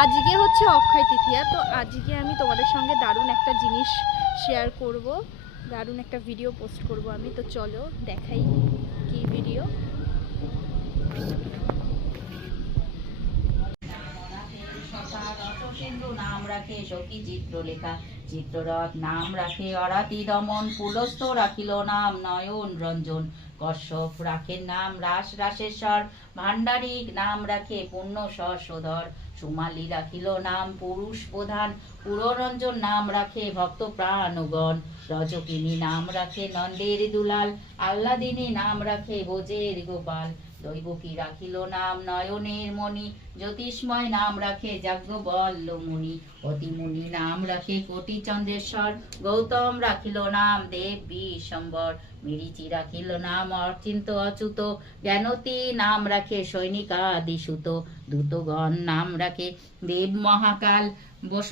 আজকে হচ্ছে অক্ষয় তৃতীয়া, তো আজকে আমি তোমাদের সঙ্গে দারুণ একটা জিনিস শেয়ার করব, দারুণ একটা ভিডিও পোস্ট করব আমি। তো চলো দেখাই কি ভিডিও। নাম রাখে সখী চিত্রলেখা, চিত্ররথ নাম রাখে অরাতি দমন, পুলস্ত রাখিল নাম নয়ন রঞ্জন, কশ্যপ রাখেন নাম রাস রাসেশ্বর, ভান্ডারিক নাম রাখে পুণ্য সহস্রধর, সুমালি রাখিল নাম পুরুষ প্রধান, পুররঞ্জন নাম রাখে ভক্ত প্রাণগণ, রজকিনী নাম রাখে নন্দের দুলাল, আহ্লাদিনী নাম রাখে ভোজের গোপাল, দৈবকী রাখিল নাম নয়নের মণি, জ্যোতিষ্ময় নাম রাখে যাজ্ঞবল্ল মুনি, অতিমুনি নাম রাখে কোটি চন্দ্রেশ্বর, গৌতম রাখিল নাম দেব বিশ্বম্বর, মৃচি রাখিল নাম অচিন্ত অচ্যুত, জ্ঞানতী নাম রাখে সৈনিকাদিসুত, দূতগণ নাম রাখে দেব মহাকাল, বসু